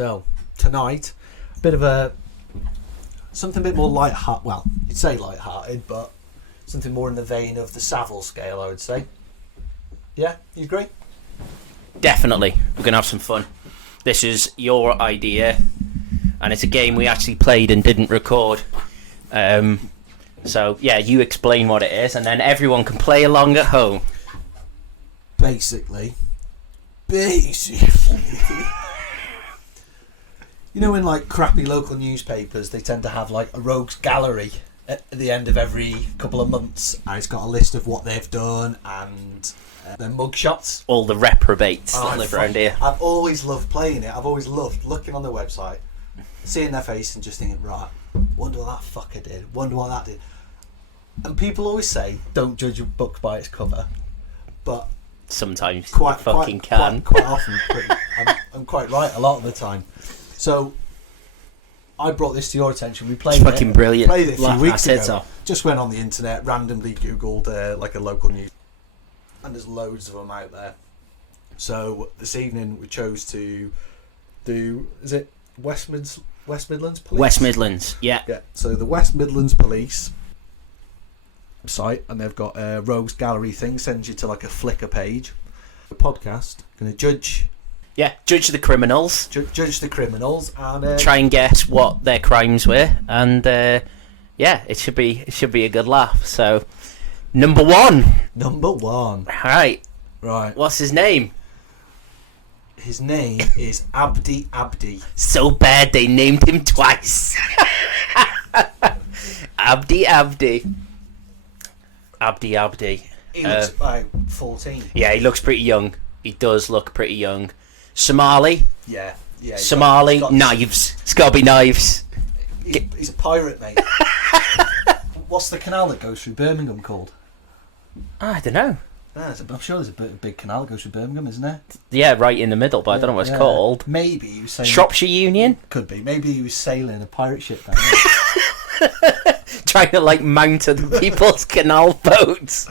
So tonight, a bit of something a bit more light-hearted. Well, you'd say light-hearted, but something more in the vein of the Savile scale, I would say. Yeah, you agree? Definitely. We're going to have some fun. This is your idea, and it's a game we actually played and didn't record. So, yeah, you explain what it is, and then everyone can play along at home. Basically. You know, in like crappy local newspapers, they tend to have like a rogues gallery at the end of every couple of months, and it's got a list of what they've done and their mugshots. All the reprobates that live around here. I've always loved playing it. I've always loved looking on their website, seeing their face, and just thinking, right, wonder what that fucker did. Wonder what that did. And people always say, don't judge a book by its cover, but sometimes quite can. Quite often, I'm quite right a lot of the time. So I brought this to your attention. We played it's fucking brilliant. Played it a few weeks ago. So. Just went on the internet, randomly googled like a local news, and there's loads of them out there. So this evening we chose to do. Is it West Midlands Police? West Midlands, yeah. Yeah. So the West Midlands Police site, and they've got a rogues gallery thing. Sends you to like a Flickr page. The podcast going to judge. Yeah, judge the criminals. Judge the criminals and try and guess what their crimes were, and yeah, it should be a good laugh. So, number one. Right. What's his name? His name is Abdi Abdi. So bad they named him twice. Abdi Abdi. Abdi Abdi. He looks about 14. Yeah, he looks pretty young. He does look pretty young. Somali. Yeah. Somali knives. It's got to be knives. He's a pirate, mate. What's the canal that goes through Birmingham called? I don't know. I'm sure there's a big canal that goes through Birmingham, isn't there? Yeah, right in the middle, but I don't know what it's called. Maybe he was sailing... Shropshire Union? Could be. Maybe he was sailing a pirate ship down there. Trying to like mount other people's canal boats.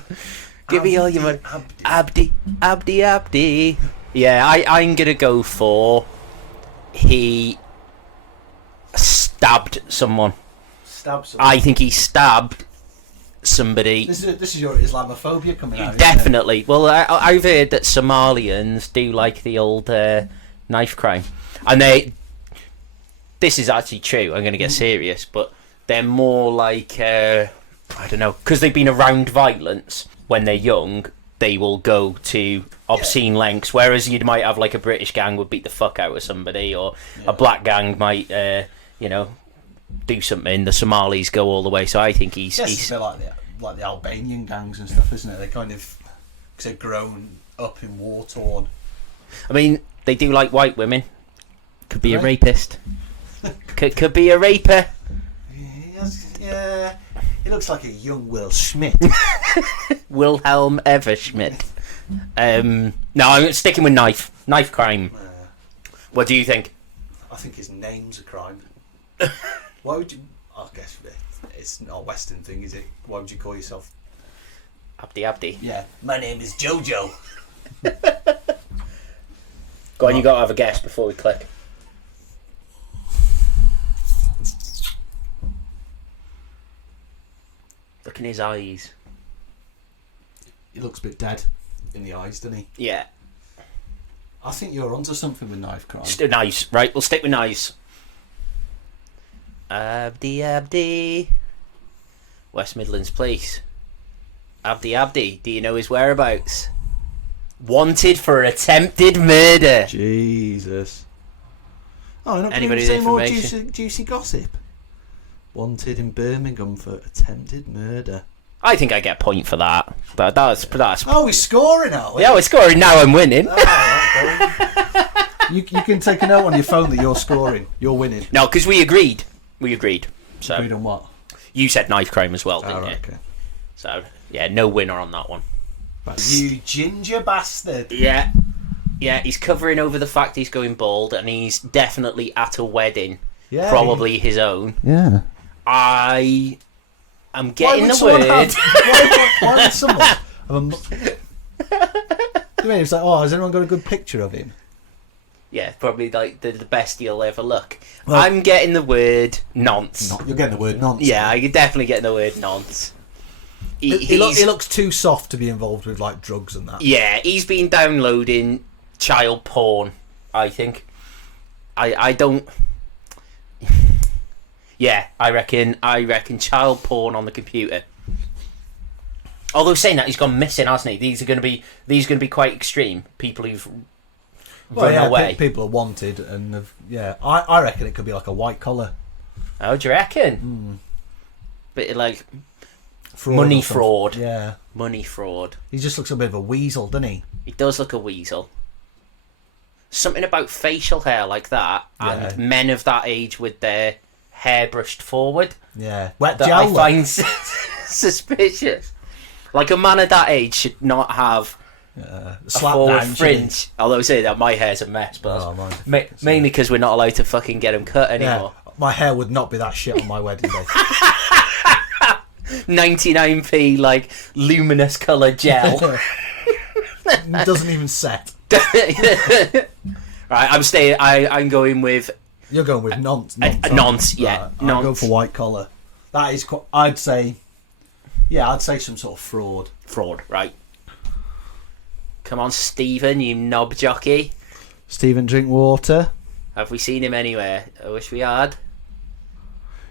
Give me all your money. Abdi. Yeah, I'm gonna go for he stabbed someone. I think he stabbed somebody. This is your Islamophobia coming out. Definitely. Well, I've heard that Somalians do like the old knife crime, and this is actually true. I'm gonna get serious, but they're more like I don't know, because they've been around violence when they're young. They will go to obscene lengths, whereas you might have like a British gang would beat the fuck out of somebody, or a black gang might, do something. The Somalis go all the way, so I think he's a bit like the Albanian gangs and stuff, isn't it? They kind of, because they've grown up in war torn. I mean, they do like white women. Could be a rapist. could be a raper. Yeah. He looks like a young Will Schmidt. Wilhelm Everschmidt. No, I'm sticking with knife crime. What do you think? I think his name's a crime. Why would you? I guess it's not a Western thing, is it? Why would you call yourself Abdi? Yeah, my name is Jojo. Go on, you got to have a guess before we click. Look in his eyes. He looks a bit dead in the eyes, doesn't he? Yeah. I think you're onto something with knife crime. Knives, right? We'll stick with knives. Abdi. West Midlands Police. Abdi. Do you know his whereabouts? Wanted for attempted murder. Jesus. Oh, not anybody say with more information? Juicy gossip. Wanted in Birmingham for attempted murder. I think I get a point for that. That's. Oh, we're scoring, aren't we? Yeah, we're scoring now. I'm winning. You can take a note on your phone that you're scoring. You're winning. No, because we agreed. So agreed on what? You said knife crime as well, didn't you? Okay. So yeah, no winner on that one. But you ginger bastard. Yeah, he's covering over the fact he's going bald, and he's definitely at a wedding. Yeah. Probably his own. Yeah. I'm getting the word. Why would someone have a... You mean it's like, oh, has anyone got a good picture of him? Yeah, probably like the best you'll ever look. Well, I'm getting the word nonce. You're getting the word nonce. Yeah, I could definitely get the word nonce. He looks too soft to be involved with like drugs and that. Yeah, he's been downloading child porn, I think. I don't. Yeah, I reckon child porn on the computer. Although saying that, he's gone missing, hasn't he? These are going to be quite extreme. People who've run away. People are wanted, and I reckon it could be like a white collar. Oh, do you reckon? Bit like Fraud fraud. Yeah, money fraud. He just looks a bit of a weasel, doesn't he? He does look a weasel. Something about facial hair like that, and men of that age with their hair brushed forward. Yeah, wet that gel. I find suspicious. Like a man of that age should not have a forward fringe. Although say that my hair's a mess, but mainly because we're not allowed to fucking get them cut anymore. Yeah, my hair would not be that shit on my wedding day. 99p like luminous colour gel. It doesn't even set. Right, I'm going with. You're going with nonce. Nonce, yeah. Right, I'll go for white collar. That is, I'd say some sort of fraud. Fraud, right. Come on, Stephen, you knob jockey. Stephen Drinkwater. Have we seen him anywhere? I wish we had.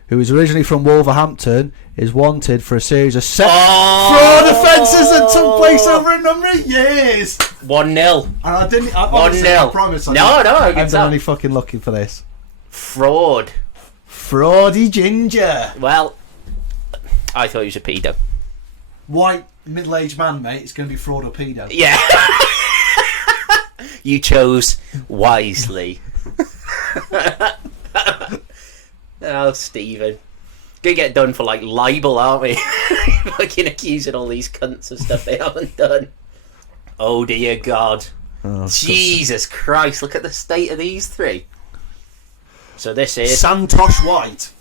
Who is originally from Wolverhampton, is wanted for a series of fraud offences that took place over a number of years. 1-0. And I didn't. 1-0. I promise. I'm only fucking looking for this. Fraud. Fraudy ginger. Well, I thought he was a pedo. White middle-aged man, mate. It's going to be fraud or pedo. Yeah. You chose wisely. Oh, Stephen. Gonna get done for like libel, aren't we? Fucking accusing all these cunts of stuff they haven't done. Oh dear God. Oh, Jesus Christ, look at the state of these three. So this is Santosh White.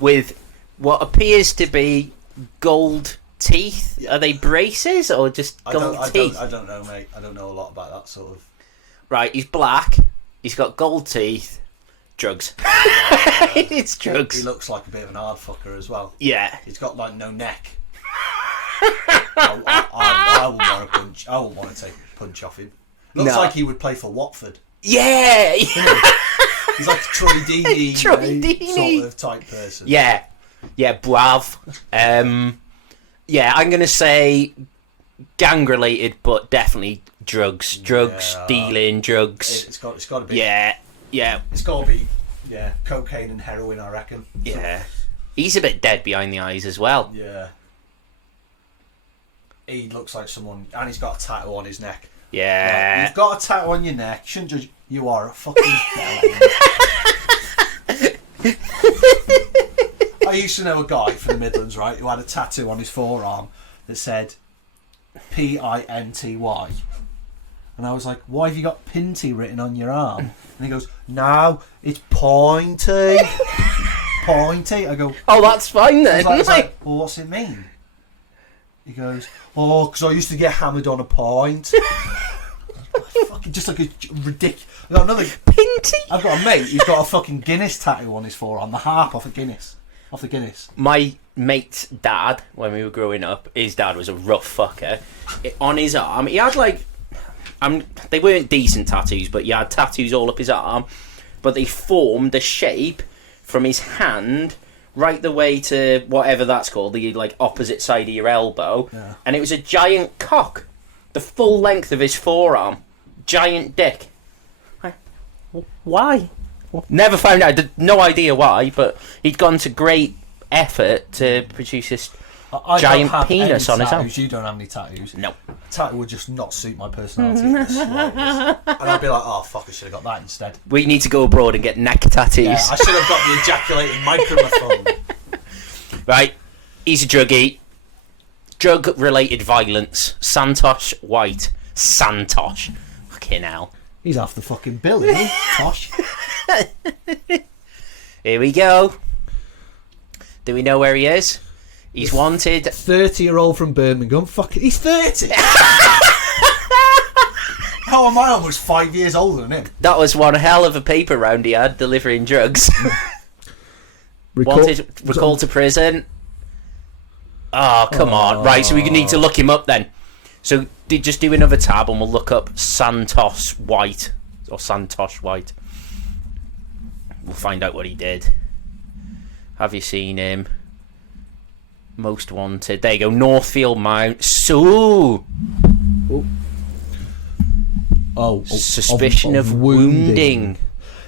With what appears to be gold teeth. Are they braces or just gold teeth? I don't know, mate. I don't know a lot about that sort of. Right, he's black. He's got gold teeth. Drugs. It's drugs. He looks like a bit of an hard fucker as well. Yeah. He's got like no neck. I wouldn't want to punch. I wouldn't want to take a punch off him. Looks like he would play for Watford. Yeah. He's like a Troy Deeney, sort of type person. Yeah. Yeah, brav. Yeah, I'm going to say gang-related, but definitely drugs. Drugs, dealing, drugs. It's got to be. Yeah. It's got to be, cocaine and heroin, I reckon. Yeah. He's a bit dead behind the eyes as well. Yeah. He looks like someone, and he's got a tattoo on his neck. Yeah. Like, you've got a tattoo on your neck. Shouldn't judge. You are a fucking bellend. I used to know a guy from the Midlands, right, who had a tattoo on his forearm that said Pinty. And I was like, why have you got Pinty written on your arm? And he goes, no, it's pointy. Pointy. I go, oh, that's fine then. I was like, well, what's it mean? He goes, oh, because I used to get hammered on a pint. Fucking just like a ridiculous. I got another Pinty. I've got a mate who's got a fucking Guinness tattoo on his forearm, the harp off the Guinness. My mate's dad, when we were growing up, his dad was a rough fucker. On his arm, he had like, they weren't decent tattoos, but he had tattoos all up his arm. But they formed the shape from his hand right the way to whatever that's called, the like opposite side of your elbow, and it was a giant cock, the full length of his forearm, giant dick. Why? Never found out. No idea why, but he'd gone to great effort to produce this giant penis on his arm. You don't have any tattoos? No. Tattoo would just not suit my personality in the slightest. And I'd be like, oh fuck, I should have got that instead. We need to go abroad and get neck tattoos. Yeah, I should have got the ejaculating microphone. Right, he's a druggie. Drug-related violence. Santosh White. Santosh. Fucking hell. He's off the fucking bill, isn't he? Tosh. Here we go. Do we know where he is? He's wanted. 30-year-old from Birmingham. Fucking, he's 30. How am I almost 5 years older than him? That was one hell of a paper round he had delivering drugs. Wanted recalled to prison. Oh, come on. Right, so we need to look him up then. So just do another tab and we'll look up Santos White. Or Santosh White. We'll find out what he did. Have you seen him? Most wanted. There you go. Northfield Mount. So. Suspicion of wounding.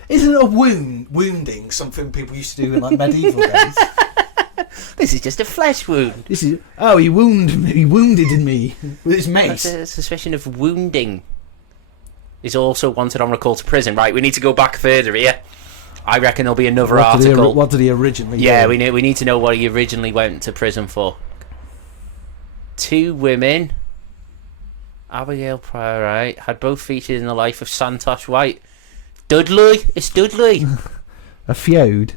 Isn't a wounding something people used to do in like medieval days? This is just a flesh wound. He wounded me with his mace. That's a suspicion of wounding. He's also wanted on recall to prison. Right, we need to go back further here. I reckon there'll be another article. What did he originally do? Yeah, we need to know what he originally went to prison for. 2 women. Abigail Pryor, right, had both featured in the life of Santosh White. Dudley? It's Dudley. A feud?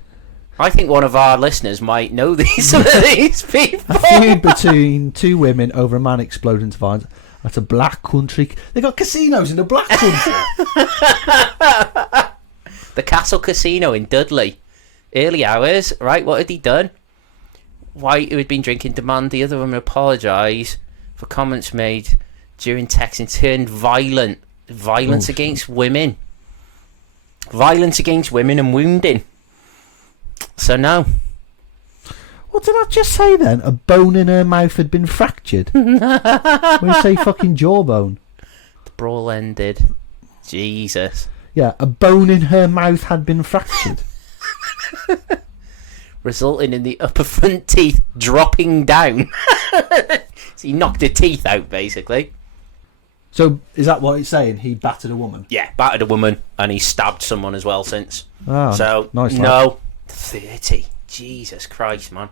I think one of our listeners might know some of these people. A feud between 2 women over a man exploding into violence at a black country. They got casinos in the black country. The Castle Casino in Dudley. Early hours, right? What had he done? White, who had been drinking, demanded the other woman apologise for comments made during texting, turned violent. Violence against women. Violence against women and wounding. So no. What did I just say then? A bone in her mouth had been fractured. When you say fucking jawbone. The brawl ended. Jesus. Yeah, a bone in her mouth had been fractured. Resulting in the upper front teeth dropping down. So he knocked her teeth out, basically. So, is that what it's saying? He battered a woman? Yeah, battered a woman, and he stabbed someone as well since. Oh, so, nice. No. 30. Jesus Christ, man.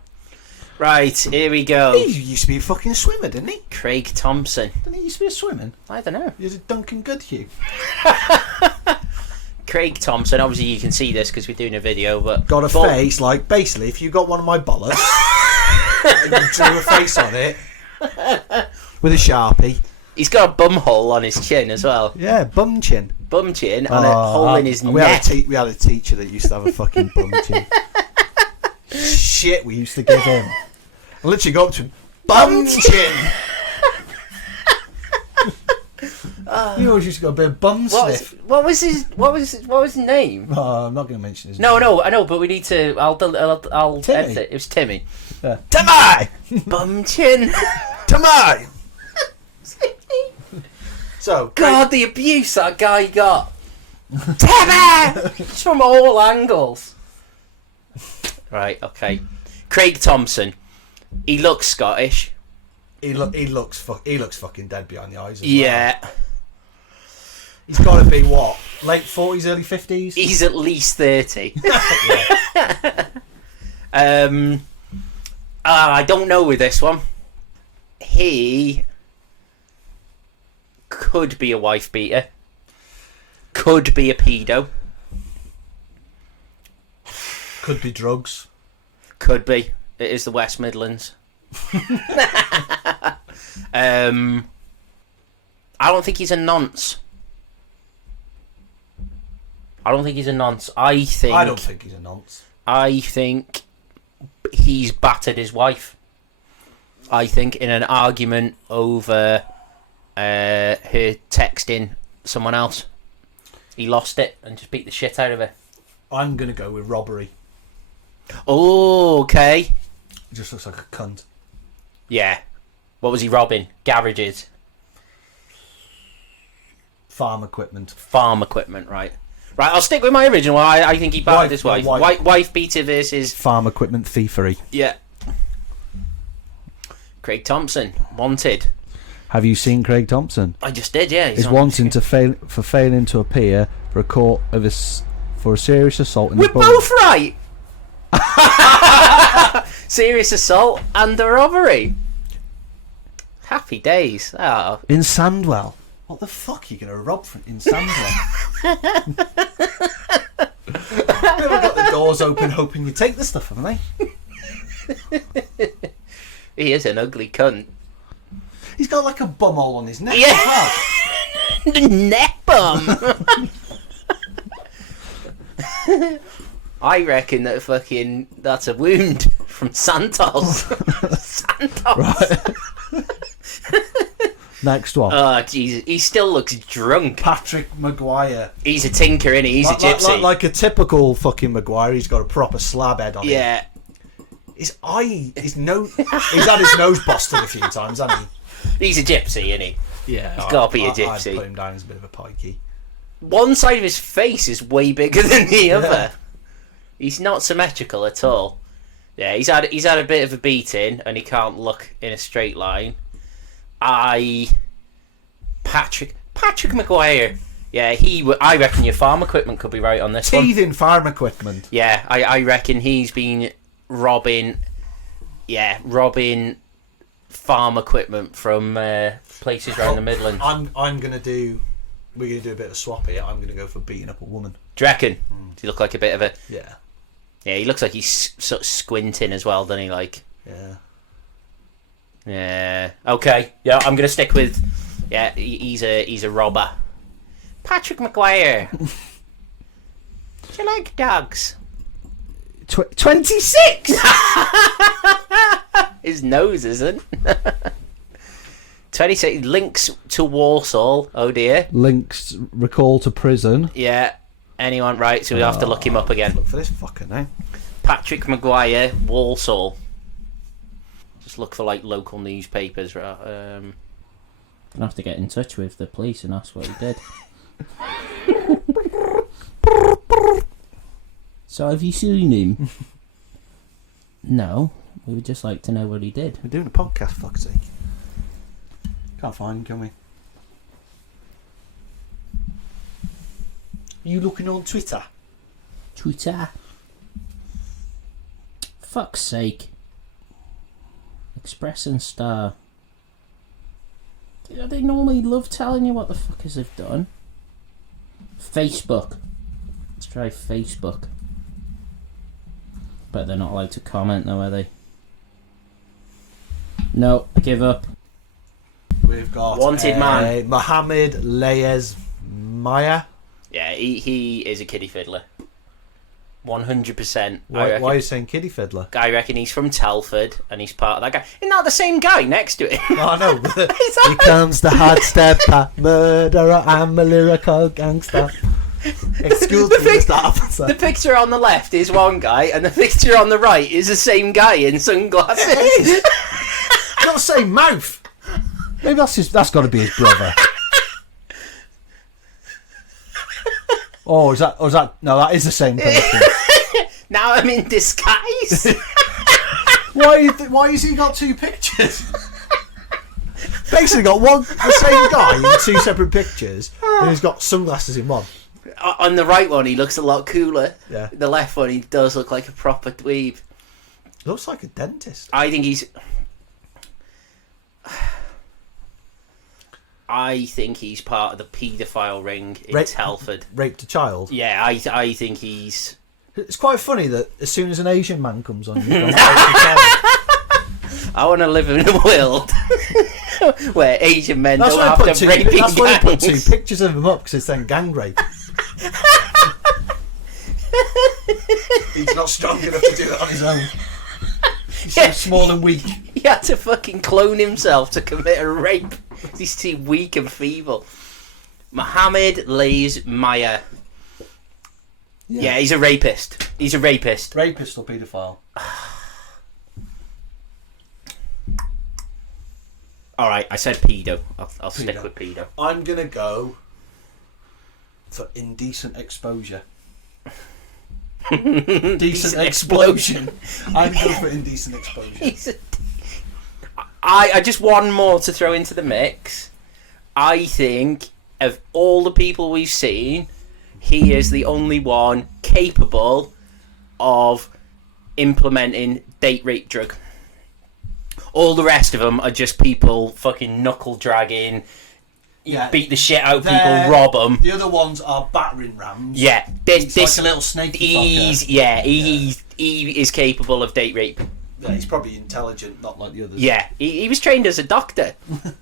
Right, here we go. He used to be a fucking swimmer, didn't he? Craig Thompson. Didn't he used to be a swimmer? I don't know. He was a Duncan Goodhue. Craig Thompson, obviously you can see this because we're doing a video, but... Got a face, like, basically, if you got one of my bollocks, and you drew a face on it, with a Sharpie. He's got a bum hole on his chin as well. Yeah, bum chin. Bum chin and a hole in his neck. We had a teacher that used to have a fucking bum chin. Shit, we used to give him. I literally got up to him, bum chin. You always used to go a bit of bum sniff. What was his name? Oh, I'm not going to mention his name. No, I know, but we need to. I'll edit it. It was Timmy. Yeah. Timmy! Bum chin. Timmy! So, God, the abuse that guy got. Timmy! It's from all angles. Right, okay. Craig Thompson. He looks Scottish. He looks fucking dead behind the eyes as yeah. Well. He's got to be what? Late 40s, early 50s? He's at least 30. I don't know with this one. He could be a wife beater. Could be a pedo. Could be drugs. Could be. It is the West Midlands. I don't think he's a nonce. I don't think he's a nonce. I don't think he's a nonce. I think he's battered his wife. I think in an argument over her texting someone else. He lost it and just beat the shit out of her. I'm going to go with robbery. Oh, okay. He just looks like a cunt. Yeah. What was he robbing? Garages. Farm equipment. Farm equipment, right. Right, I'll stick with my original. I think he battered his wife. Wife beater versus... Farm equipment thievery. Yeah. Craig Thompson, wanted. Have you seen Craig Thompson? I just did, yeah. He's wanting for failing to appear for a court for a serious assault. We're both right! Serious assault and a robbery. Happy days. Oh. In Sandwell. What the fuck are you going to rob in Sandwell? They've got the doors open hoping you take the stuff, haven't they? He is an ugly cunt. He's got like a bumhole on his neck yeah. as well. Nepum. I reckon that's a wound from Santos. Santos. Right. Next one. Oh Jesus, he still looks drunk. Patrick Maguire. He's a tinker, innit? He's a gypsy. Like a typical fucking Maguire. He's got a proper slab head on him. Yeah. His eye, his nose. He's had his nose busted a few times, hasn't he? He's a gypsy, isn't he? Yeah. He's got to be a gypsy. I'd put him down as a bit of a pikey. One side of his face is way bigger than the other. He's not symmetrical at all. Yeah, he's had a bit of a beating, and he can't look in a straight line. Patrick Maguire. Yeah, I reckon your farm equipment could be right on this one. Teething farm equipment. Yeah, I reckon he's been robbing farm equipment from places around the Midlands. We're gonna do a bit of a swap here. I'm gonna go for beating up a woman. Do you reckon? Does he look like a bit of a... Yeah. Yeah, he looks like he's sort of squinting as well, doesn't he? Like... Yeah. Yeah. Okay. Yeah, I'm gonna stick with... Yeah, he's a robber. Patrick Maguire. Do you like dogs? 26! His nose isn't. 26 links to Walsall. Oh dear. Links recall to prison. Yeah. Anyone right? So we have to look him up again. Look for this fucker now. Patrick Maguire, Walsall. Just look for like local newspapers. Right? Gonna have to get in touch with the police and ask what he did. So have you seen him? No. We would just like to know what he did. We're doing a podcast, fuck's sake. Can't find him, can we? Are you looking on Twitter? Twitter. Fuck's sake. Express and Star. They normally love telling you what the fuckers have done. Facebook. Let's try Facebook. But they're not allowed to comment though, are they? No, I give up. We've got Wanted man. Mohammed Leyes Maya. Yeah, he is a kiddie fiddler. 100%. Why are you saying kiddie fiddler? I reckon he's from Telford and he's part of that guy. Isn't that the same guy next to him? Oh no. Here comes the hard stepper, murderer, I'm a lyrical gangster. Excuse me, Mr. Officer. The picture on the left is one guy and the picture on the right is the same guy in sunglasses. It is. Got the same mouth. Maybe that's got to be his brother. Is that? No, that is the same person. Now I'm in disguise. Why has he got two pictures? Basically, got the same guy in two separate pictures, and he's got sunglasses in one. On the right one, he looks a lot cooler. Yeah. The left one, he does look like a proper dweeb. Looks like a dentist. I think he's part of the paedophile ring in Telford. Raped a child. Yeah, I think he's... It's quite funny that as soon as an Asian man comes on, you've gone raped a child. I want to live in a world where Asian men don't have to rape gangs. That's why I put two pictures of him up, because it's then gang rape. He's not strong enough to do it on his own. He's so small and weak. He had to fucking clone himself to commit a rape. He's too weak and feeble. Mohammed Lays Maya. Yeah, he's a rapist. He's a rapist. Rapist or paedophile? Alright, I said pedo. I'll stick with pedo. I'm going to go for indecent exposure. Decent explosion. I'm going for indecent exposure. I just one more to throw into the mix. I think of all the people we've seen, he is the only one capable of implementing date rape drug. All the rest of them are just people fucking knuckle dragging, beat the shit out of people, rob them. The other ones are battering rams. Yeah, this like a little snaky fucker. He is capable of date rape. Yeah, he's probably intelligent, not like the others. Yeah, he was trained as a doctor,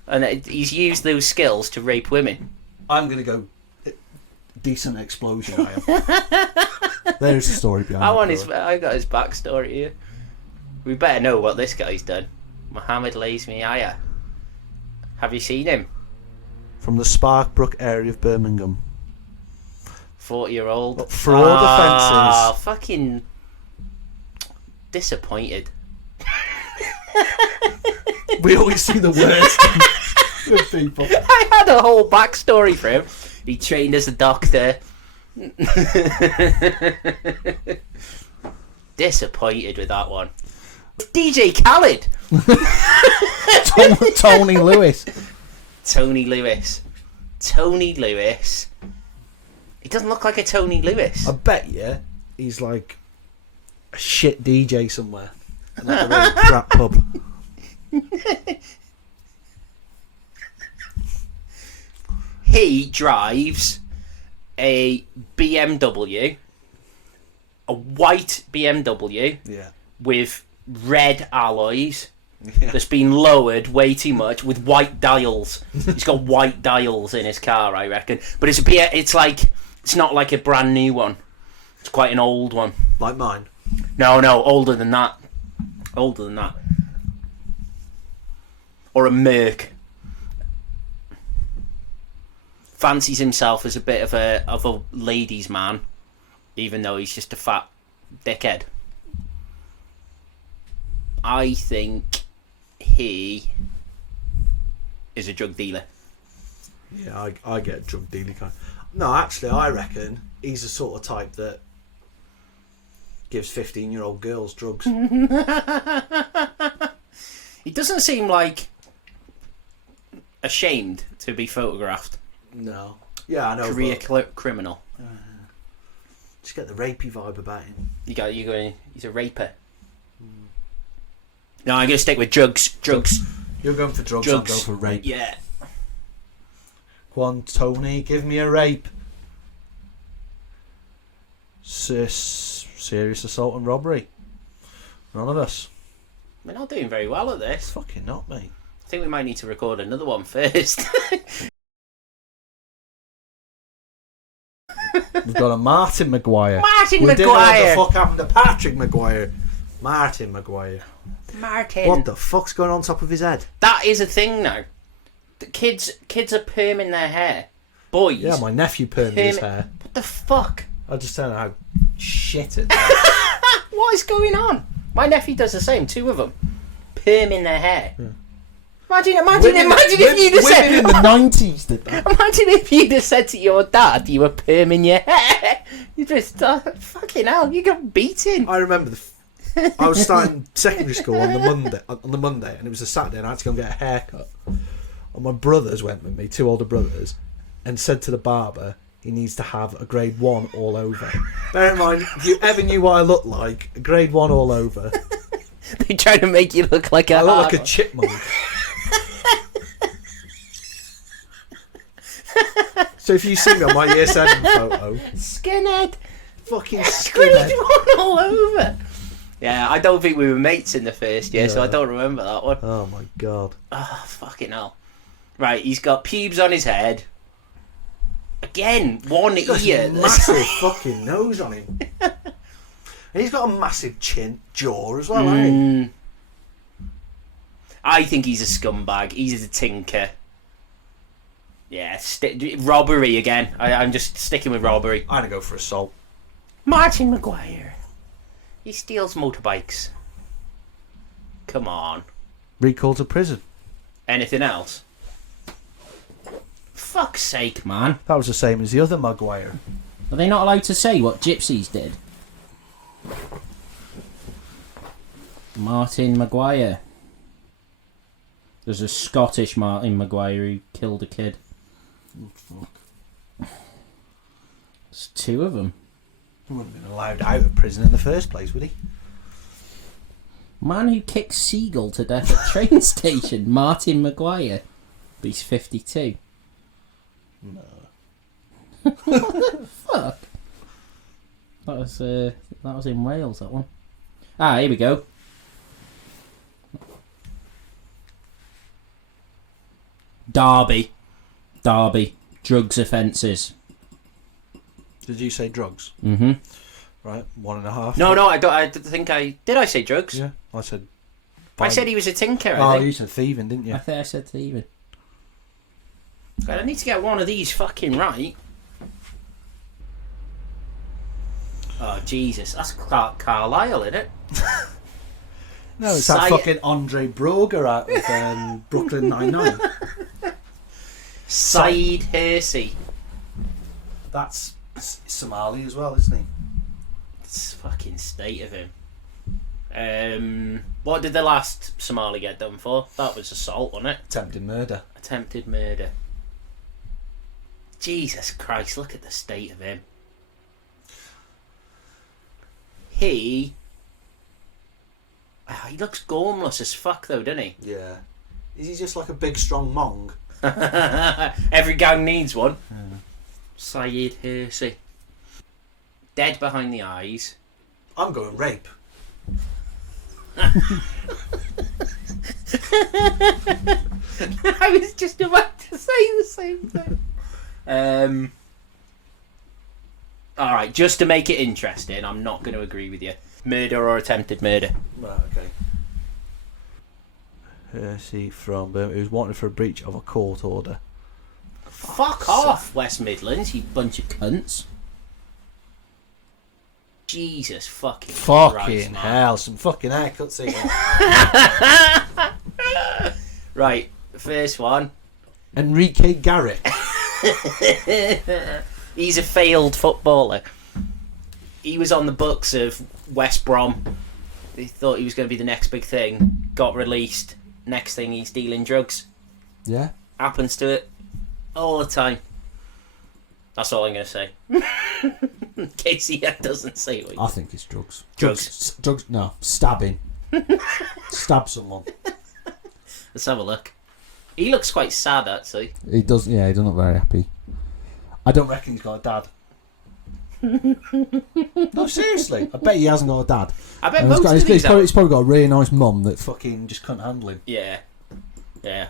and he's used those skills to rape women. I'm going to go decent explosion. I am. There's the story behind it. I got his backstory here. We better know what this guy's done. Mohammed Laismi Aya. Have you seen him? From the Sparkbrook area of Birmingham. 40-year-old. Fraud offences. Fucking disappointed. We always see the worst with people. I had a whole backstory for him. He trained as a doctor. Disappointed with that one. DJ Khaled. Tony Lewis. Tony Lewis. He doesn't look like a Tony Lewis. I bet you he's like a shit DJ somewhere. Like a really crap pub. He drives a BMW, a white BMW, Yeah. with red alloys. That's been lowered way too much with white dials. He's got white dials in his car, I reckon. But it's not like a brand new one. It's quite an old one. Like mine. No, older than that. Or a Merc. Fancies himself as a bit of a ladies' man, even though he's just a fat dickhead. I think he is a drug dealer. Yeah, I get a drug dealer kind. No, actually, I reckon he's the sort of type that gives 15-year-old girls drugs. He doesn't seem like ashamed to be photographed. No. Yeah, I know. Career criminal. Just get the rapey vibe about him. He's a raper. No, I'm going to stick with drugs. You're going for drugs. I'm going for rape. Yeah. Go on, Tony, give me a rape. Serious assault and robbery. None of us. We're not doing very well at this. Fucking not, mate. I think we might need to record another one first. We've got a Martin Maguire. Martin we Maguire. didn't know what the fuck happened to Patrick Maguire. Martin Maguire. Martin. What the fuck's going on top of his head? That is a thing now. The kids are perming their hair. Boys. Yeah, my nephew permed his hair. What the fuck? I just don't know how shit it. What is going on? My nephew does the same. 2 of them perming their hair. Yeah. Imagine if you'd have said in the 90s did that. Imagine if you'd have said to your dad you were perming your hair. You just fucking hell, you got beaten. I remember I was starting secondary school on the Monday, and it was a Saturday, and I had to go and get a haircut. And my brothers went with me, 2 older brothers, and said to the barber he needs to have a grade 1 all over. Bear in mind, if you ever knew what I looked like, a grade 1 all over. They try to make you look like a chipmunk. So if you see me on my year 7 photo, skinhead, fucking grade 1 all over. Yeah, I don't think we were mates in the first year, so I don't remember that one. Oh my god. Oh, fucking hell. Right, he's got pubes on his head. Again, one ear. Massive fucking nose on him. And he's got a massive jaw as well, hasn't he? I think he's a scumbag. He's a tinker. Yeah, robbery again. I'm just sticking with robbery. I'm gonna go for assault. Martin Maguire. He steals motorbikes. Come on. Recall to prison. Anything else? Fuck's sake, man. That was the same as the other Maguire. Are they not allowed to say what gypsies did? Martin Maguire. There's a Scottish Martin Maguire who killed a kid. Oh, fuck. There's 2 of them. He wouldn't have been allowed out of prison in the first place, would he? Man who kicked seagull to death at train station. Martin Maguire. But he's 52. No. What the fuck? That was in Wales, that one. Ah, here we go. Derby. Drugs offences. Did you say drugs? Mm-hmm. Right, 1.5. No, I don't. I think I did. I say drugs. Yeah, I said. I said he was a tinker. Oh, I think. you said thieving, didn't you? I think I said thieving. God, I need to get one of these fucking right. Oh Jesus, that's Carlisle, isn't it? No, it's that fucking Andre Broger out of Brooklyn Nine-Nine. Saeed Hersey. That's Somali as well, isn't he? It's fucking state of him. What did the last Somali get done for? That was assault, wasn't it? Attempted murder. Attempted murder. Jesus Christ, look at the state of him. He looks gormless as fuck though, doesn't he? Yeah. Is he just like a big strong mong? Every gang needs one. Yeah. Saeed Hersey. Dead behind the eyes. I'm going rape. I was just about to say the same thing. Alright, just to make it interesting, I'm not going to agree with you. Murder or attempted murder? Right, okay. Hersey from Birmingham, who was wanted for a breach of a court order. Fuck off, West Midlands, you bunch of cunts. Jesus fucking Christ, Fucking man. hell, some fucking haircuts here. Right, first one. Enrique Garrick. He's a failed footballer. He was on the books of West Brom. He thought he was going to be the next big thing. Got released. Next thing, he's dealing drugs. Yeah. Happens to it all the time. That's all I'm going to say. In case he doesn't say what he... I think it's drugs. Drugs. No, stabbing. Stab someone. Let's have a look. He looks quite sad, actually. He does, yeah, he doesn't look very happy. I don't reckon he's got a dad. No, seriously. I bet he hasn't got a dad. I bet And most of these he's probably got a really nice mum that fucking just couldn't handle him. Yeah. Yeah.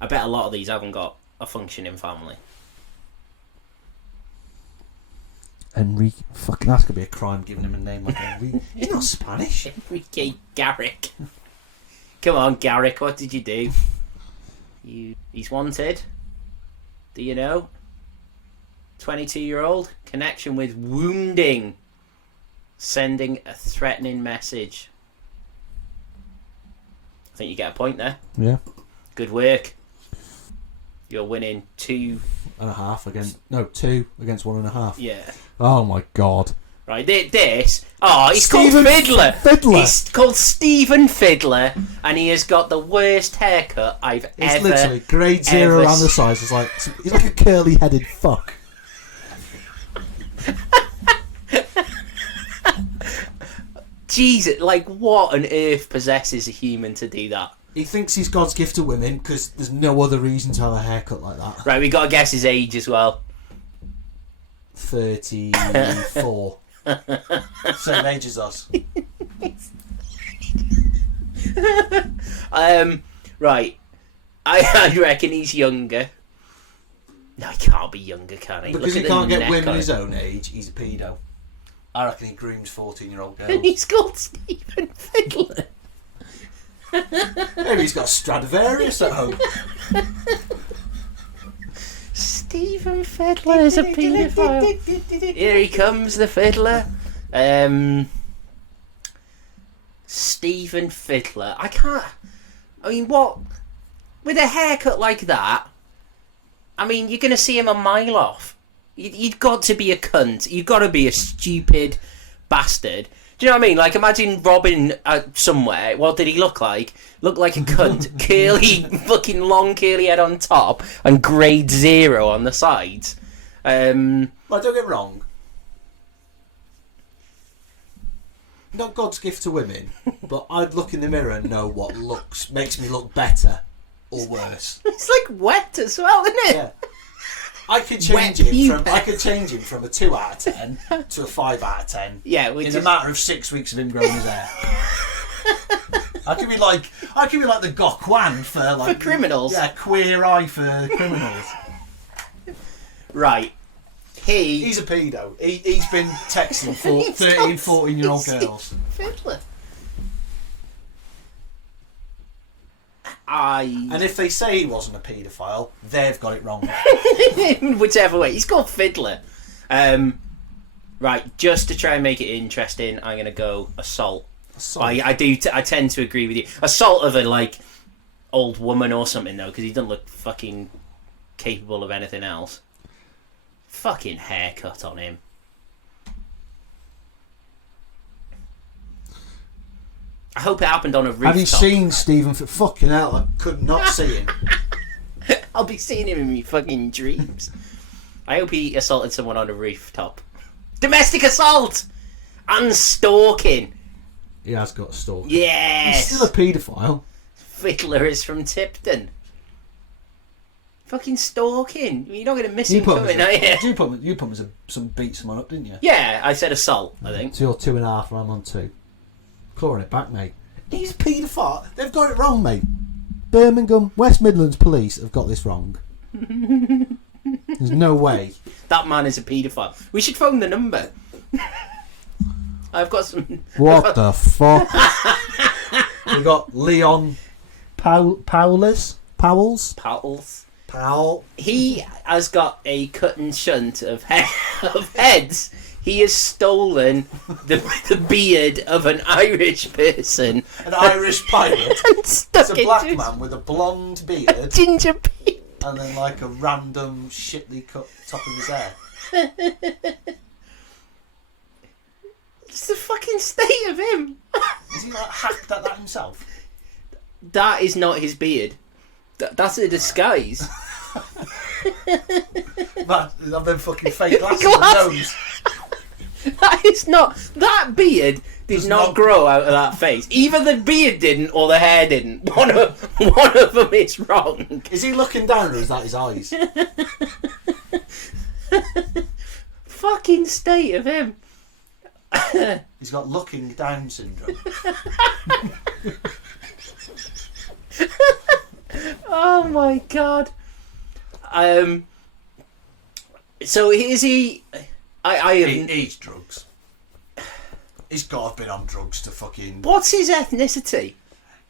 I bet a lot of these haven't got a functioning family. Enrique, fucking, that's gonna be a crime giving him a name like Enrique. He's not Spanish. Enrique Garrick. Come on, Garrick, what did you do? He's wanted. Do you know? 22-year-old. Connection with wounding. Sending a threatening message. I think you get a point there. Yeah. Good work. You're winning 2.5 against... No, 2 against 1.5. Yeah. Oh my god. Right, this... Oh, he's Stephen called Fiddler. Fiddler. He's called Stephen Fiddler, and he has got the worst haircut I've It's ever... literally grade 0 around the sides. It's like, he's like a curly-headed fuck. Jesus, like, what on earth possesses a human to do that? He thinks he's God's gift to women because there's no other reason to have a haircut like that. Right, we got to guess his age as well. 34. Same age as us. Right. I reckon he's younger. No, he can't be younger, can he? Because Look he at can't the get neck women on his him. own age, he's a pedo. I reckon he grooms 14-year-old And girls. he's called Stephen Fiddler. Maybe he's got a Stradivarius at home. Stephen Fiddler is a paedophile. Here he comes, the fiddler. Stephen Fiddler. I mean, what? With a haircut like that, I mean, you're going to see him a mile off. You've got to be a cunt. You've got to be a stupid bastard. Do you know what I mean? Like, imagine robbing somewhere. What did he look like? Looked like a cunt. Curly, fucking long curly head on top and grade 0 on the sides. Like, don't get me wrong. Not God's gift to women, but I'd look in the mirror and know what makes me look better or worse. It's like wet as well, isn't it? Yeah. I could change him from a 2 out of 10 to a 5 out of 10. Yeah, in a matter of 6 weeks of him growing his hair. I could be like the Gokwan for For criminals. Yeah, queer eye for criminals. Right. He's a pedo. He's been texting 13, 14-year-old girls. Fiddler. And if they say he wasn't a paedophile, they've got it wrong. Whichever way. He's called Fiddler. Right, just to try and make it interesting, I'm going to go assault. I tend to agree with you. Assault of a, old woman or something, though, because he doesn't look fucking capable of anything else. Fucking haircut on him. I hope it happened on a rooftop. Have you seen Stephen? Fucking hell, I could not see him. I'll be seeing him in my fucking dreams. I hope he assaulted someone on a rooftop. Domestic assault! And stalking. He has got stalking. Yes! He's still a paedophile. Fiddler is from Tipton. Fucking stalking. You're not going to miss him coming, are you? You put him as some beat someone up, didn't you? Yeah, I said assault, I think. So you're 2.5 and I'm on 2. Clawing it back, mate. He's a paedophile. They've got it wrong, mate. Birmingham, West Midlands police have got this wrong. There's no way. That man is a paedophile. We should phone the number. I've got some... What the fuck? We got Leon Powles. Powell. He has got a cut and shunt of heads. He has stolen the beard of an Irish person. An Irish pirate. And stuck it's a black man with a blonde beard. A ginger beard. And then a random shitly cut top of his hair. It's the fucking state of him. Is he hacked at that himself? That is not his beard. That's a disguise. Man, I've been fucking fake glasses and nose. That is not... That beard did not grow out of that face. Either the beard didn't or the hair didn't. One of them is wrong. Is he looking down or is that his eyes? Fucking state of him. He's got looking down syndrome. Oh my god. So is he... He eats drugs. He's got to have been on drugs to fucking... What's his ethnicity?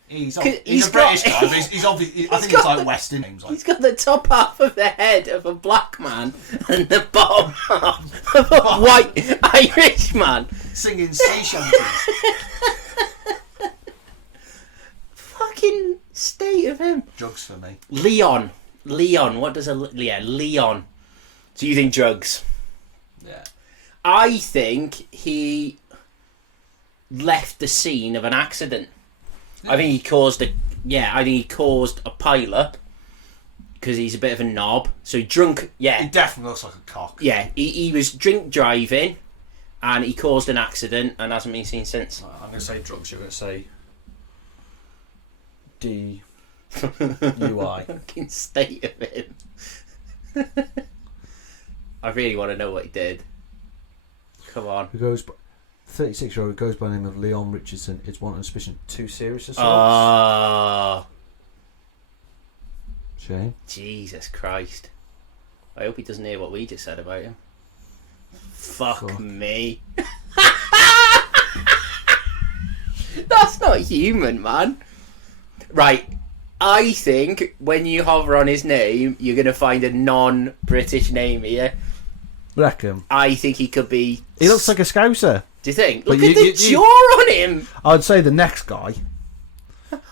He's a British guy, but he's obviously... I think it's West Indies. He's got the top half of the head of a black man and the bottom half of a white Irish man. Singing sea shanties. Fucking state of him. Drugs for me. Leon. What does Leon. So you think drugs? Yeah. I think he left the scene of an accident. Yeah. I think he caused a pile up because he's a bit of a knob. So drunk. Yeah. He definitely looks like a cock. Yeah. He was drink driving, and he caused an accident and hasn't been seen since. I'm going to say drugs. You're going to say DUI. Fucking state of him. I really want to know what he did. Come on. 36-year-old who goes by the name of Leon Richardson is wanted on suspicion 2 serious assaults. Shame. Jesus Christ. I hope he doesn't hear what we just said about him. Fuck me. That's not human, man. Right. I think when you hover on his name, you're going to find a non-British name here. Reckon. I think he could be... He looks like a Scouser. Do you think? Look at the jaw on him. I'd say the next guy.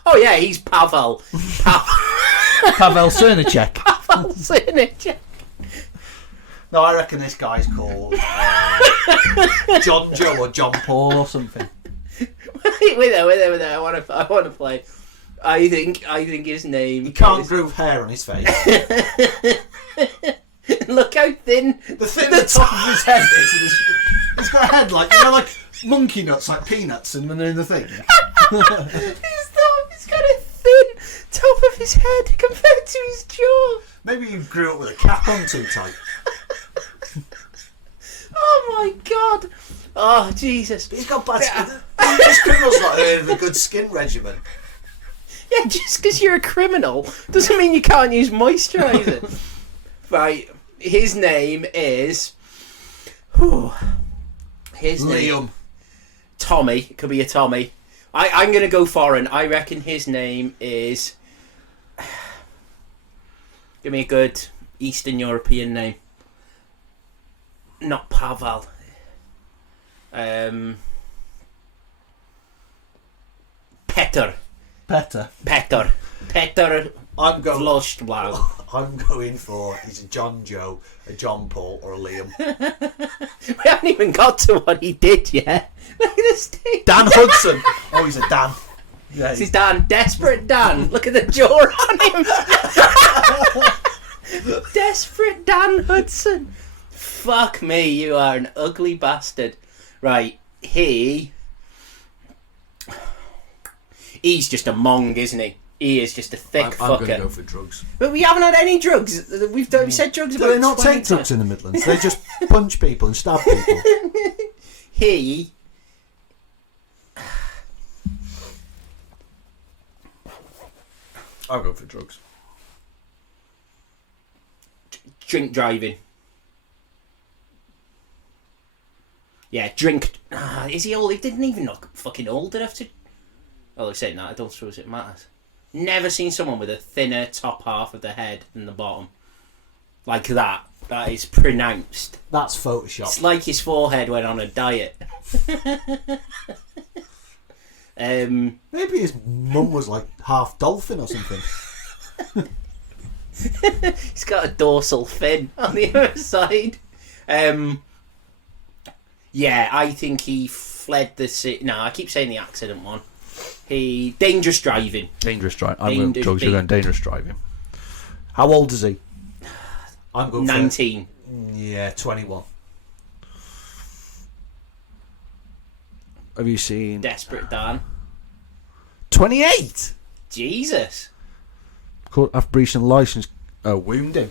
Oh yeah, he's Pavel. Pavel Cernicek. Pavel Cernicek. No, I reckon this guy's called John Joe or John Paul or something. Wait there. I want to play. I think his name. He can't grow hair on his face. Look how thin. The top of his head is. He's got a head like monkey nuts, like peanuts, and when they're in the thing. He's got a thin top of his head compared to his jaw. Maybe he grew up with a cap on too tight. Oh my god. Oh Jesus. He's got bad skin. This criminal's like a good skin regimen. Yeah, just because you're a criminal doesn't mean you can't use moisturiser. Right. His name is... His name... Liam. Tommy. It could be a Tommy. I'm going to go foreign. I reckon his name is... Give me a good Eastern European name. Not Pavel. Peter. I'm going. Vloshblau. I'm going for he's a John Joe, a John Paul, or a Liam. We haven't even got to what he did yet. Look at this thing. Dan Hudson. Oh, he's a Dan. Yeah, This is Dan. Desperate Dan. Look at the jaw on him. Desperate Dan Hudson. Fuck me, you are an ugly bastard. Right, he's just a mong, isn't he? He is just a thick fucker. I'm going to go for drugs. But we haven't had any drugs. We said drugs about Do they not 20 take drugs in the Midlands? They just punch people and stab people. He... I'll go for drugs. Drink driving. Yeah, drink... is he old? He didn't even look fucking old enough to... Oh, they're saying that. I don't suppose it matters. Never seen someone with a thinner top half of the head than the bottom. Like that. That is pronounced. That's Photoshop. It's like his forehead went on a diet. Maybe his mum was like half dolphin or something. He's got a dorsal fin on the other side. Yeah, I think he fled the city. No, I keep saying the accident one. Dangerous driving. Dangerous driving. I'm going drugs. You're going dangerous driving. How old is he? I'm going 19. Yeah, 21. Have you seen Desperate Dan? 28? Jesus. Caught after breaching license. Oh, wounding.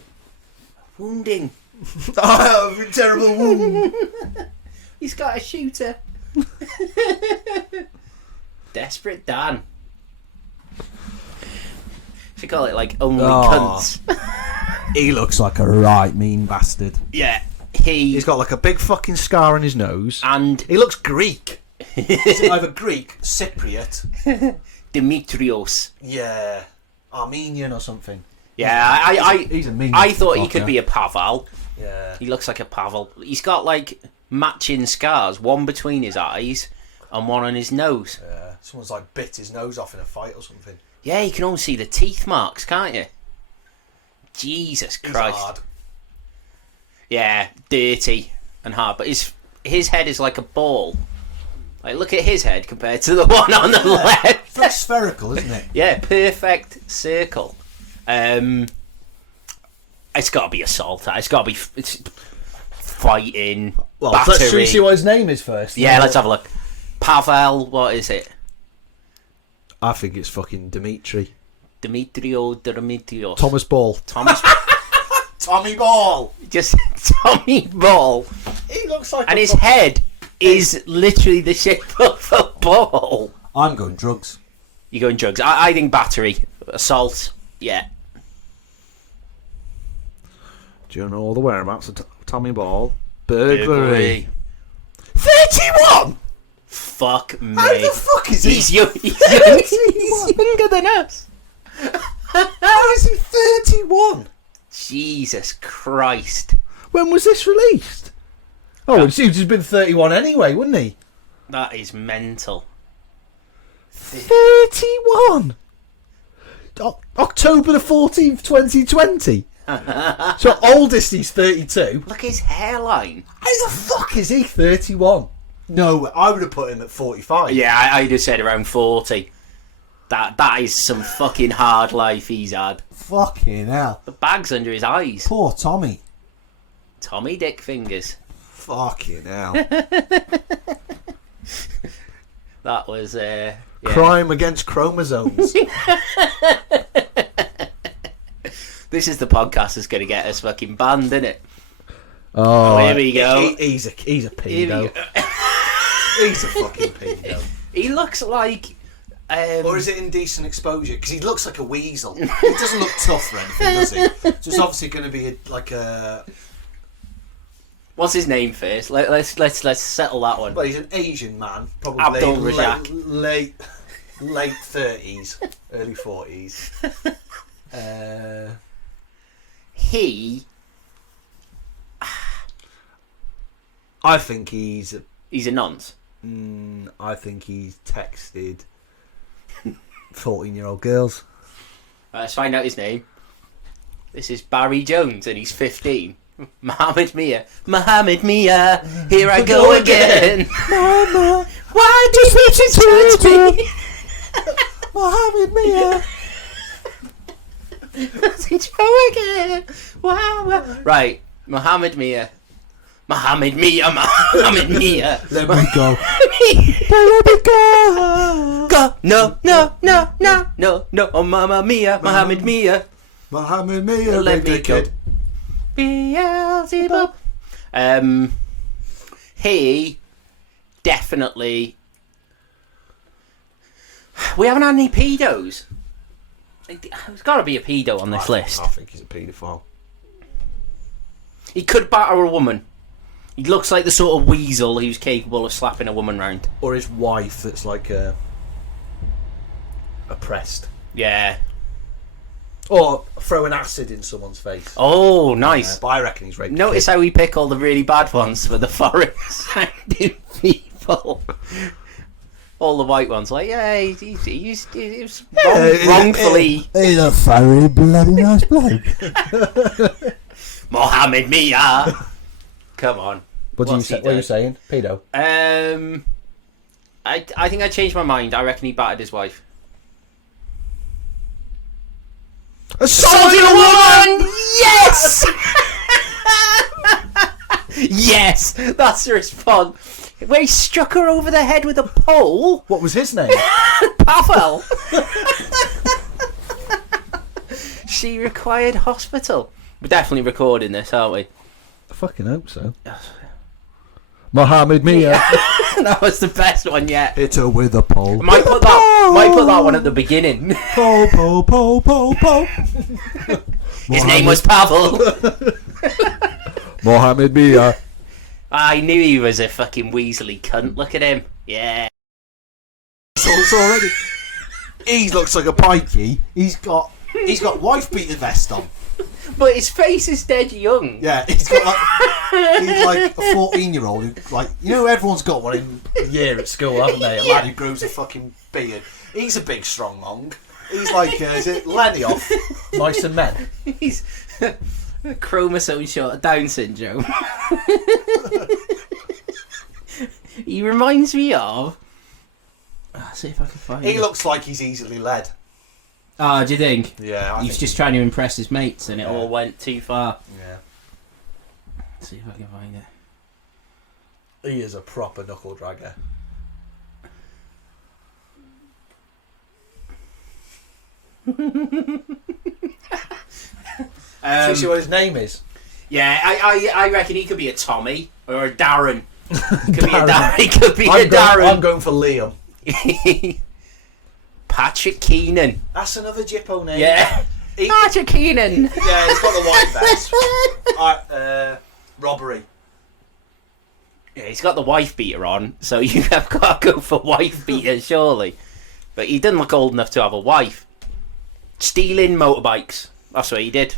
Wounding. I have a terrible wound. He's got a shooter. Desperate Dan. Should call it like only cunts. He looks like a right mean bastard. Yeah. He's got like a big fucking scar on his nose. And he looks Greek. Is it either Greek, Cypriot, Demetrios? Yeah. Armenian or something. Yeah, he's a mean I thought fucker. he could be a Pavel. Yeah. He looks like a Pavel. He's got like matching scars, one between his eyes and one on his nose. Yeah. Someone's like bit his nose off in a fight or something. Yeah, you can almost see the teeth marks, can't you? Jesus Christ. He's hard. Yeah, dirty and hard. But his head is like a ball. Like, look at his head compared to the one on the left. Very spherical, isn't it? Yeah, perfect circle. It's got to be assault. It's got to be fighting. Well, battery. let's see what his name is first. Yeah, let's have a look. Pavel, what is it? I think it's fucking Dimitri. Dimitrios. Thomas Ball. Tommy Ball. Just Tommy Ball. He looks like and his head is literally the shape of a ball. I'm going drugs. You're going drugs. I think battery. Assault. Yeah. Do you know all the whereabouts of Tommy Ball? Burglary. 31! Fuck me. How the fuck is he? He's younger than us. How is he 31? Jesus Christ. When was this released? Oh, it seems he's been 31 anyway, wouldn't he? That is mental. 31? October the 14th, 2020. So oldest he's 32. Look at his hairline. How the fuck is he 31? No, I would have put him at 45. Yeah, I'd have said around 40. That is some fucking hard life he's had. Fucking hell. The bags under his eyes. Poor Tommy. Tommy Dick Fingers. Fucking hell. That was yeah. Crime against chromosomes. This is the podcast that's going to get us fucking banned, isn't it? Oh, here we go. He's a pedo. He's a fucking pedo. He looks like Or is it indecent exposure? Because he looks like a weasel. He doesn't look tough or anything, does he? So it's obviously going to be like a... What's his name first? Let's settle that one. Well, he's an Asian man, probably Abdul Razak. late 30s, early 40s. I think he's a nonce. I think he's texted 14-year-old girls. Let's find out his name. This is Barry Jones, and he's 15. Mohammed Mia, here I go again. Mama, Why do you touch me? Mohammed Mia. again. Wow. Right, Mohammed Mia. Let me go. Let me go. Go. No. Oh, Mamma Mia, Mohammed Mia. Mohammed Mia, Let me go. Beelzebub. He definitely. We haven't had any pedos. There's got to be a pedo on this list. I think he's a paedophile. He could batter a woman. He looks like the sort of weasel who's capable of slapping a woman round. Or his wife that's like oppressed. Yeah. Or throwing acid in someone's face. Oh, nice. But I reckon he's raped. Notice how we pick all the really bad ones for the foreign sounding people. All the white ones, like, yeah, he was wrongfully. He's a very bloody nice bloke. Mohammed Mia. Come on. What are you saying? Pedo? I think I changed my mind. I reckon he battered his wife. Assaulting a woman! Yes! Yes! That's the response. Where he struck her over the head with a pole. What was his name? Pavel. She required hospital. We're definitely recording this, aren't we? I fucking hope so. Mohammed Mia. That was the best one yet. Hit her with a pole. Might put that one at the beginning. Pole. His name was Pavel. Mohammed Mia. I knew he was a fucking weaselly cunt. Look at him. Yeah. So already. He looks like a pikey. He's got wife beater vest on. But his face is dead young. Yeah, he's like a 14-year-old who, like, you know, everyone's got one in a year at school, haven't they? A lad who grows a fucking beard. He's a big strong monk. He's like, is it Lenny off Mice and Men? He's chromosome short, Down syndrome. He reminds me of. I'll see if I can find He it. looks like he's easily led. Oh, do you think? Yeah, He was just trying to impress his mates and it all went too far. Yeah. Let's see if I can find it. He is a proper knuckle dragger. See what his name is? Yeah, I reckon he could be a Tommy or a Darren. He could be a Darren. I'm going for Liam. Patrick Keenan. That's another Jippo name. Yeah. Patrick Keenan. Yeah, he's got the white vest. Robbery. Yeah, he's got the wife beater on, so you have got to go for wife beater, surely. But he didn't look old enough to have a wife. Stealing motorbikes. That's what he did.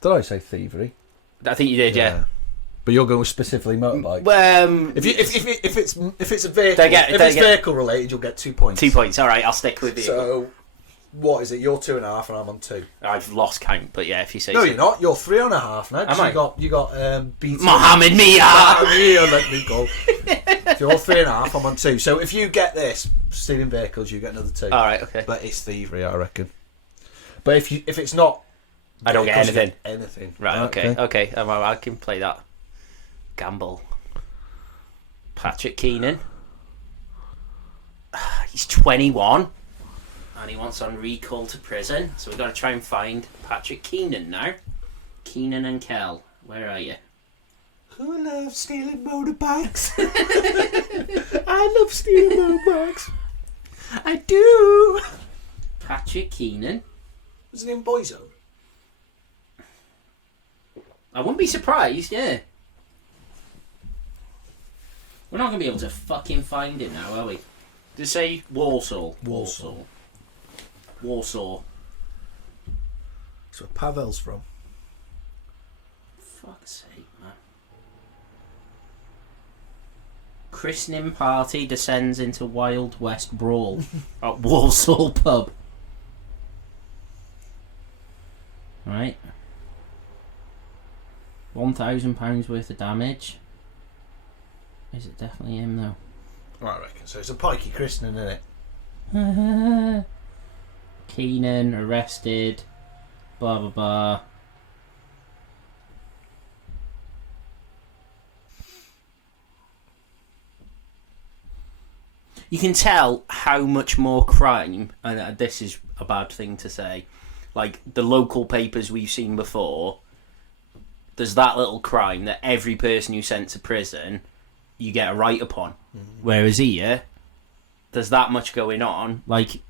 Did I say thievery? I think you did, yeah. But you're going with specifically motorbike. If it's a vehicle, if it's vehicle related, you'll get 2 points. 2 points. All right, I'll stick with you. So, what is it? You're 2.5, and I'm on 2. I've lost count, but yeah, if you say no, so. you're not. You're 3.5 now. Am I? You got beat. Mohammed Mia. Let me go. If you're 3.5, I'm on 2. So if you get this stealing vehicles, you get another 2. All right, okay. But it's thievery, I reckon. But if it's not, I don't get anything. Anything. Right. Okay. I can play that. Gamble. Patrick Keenan. He's 21 and he wants on recall to prison, so we've got to try and find Patrick Keenan now. Keenan and Kel, where are you? Who loves stealing motorbikes? I love stealing motorbikes. I do. Patrick Keenan. Was it in Boyzone? I wouldn't be surprised, yeah. We're not going to be able to fucking find it now, are we? Did it say Warsaw? Warsaw. Warsaw. That's where Pavel's from. Fuck's sake, man. Christening party descends into Wild West brawl at Walsall pub. Right. £1,000 worth of damage. Is it definitely him though? I reckon so. It's a pikey christening, isn't it? Keenan arrested. Blah blah blah. You can tell how much more crime, and this is a bad thing to say, like the local papers we've seen before, there's that little crime that every person who's sent to prison, you get a write upon. Whereas here, there's that much going on. Like,